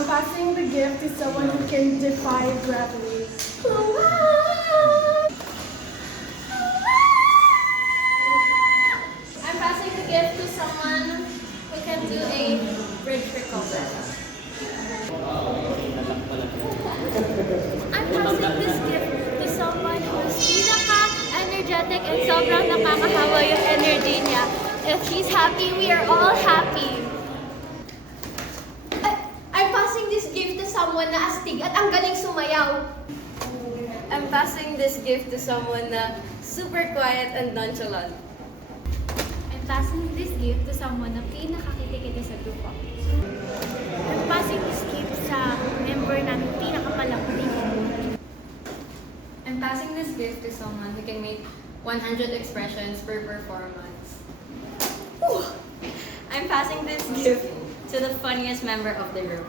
I'm passing the gift to someone who can defy gravity. I'm passing the gift to someone who can do a bridge recovery. I'm passing this gift to someone who's pinaka-energetic and sobrang nakakahawa yung energy niya. If he's happy, we are all happy. I'm passing this gift to someone na astig at ang galing sumayaw. I'm passing this gift to someone na super quiet and nonchalant. I'm passing this gift to someone na pinakakitikiti sa grupo. I'm passing this gift sa member namin pinakapalaki. I'm passing this gift to someone who can make 100 expressions per performance. I'm passing this gift to the funniest member of the group.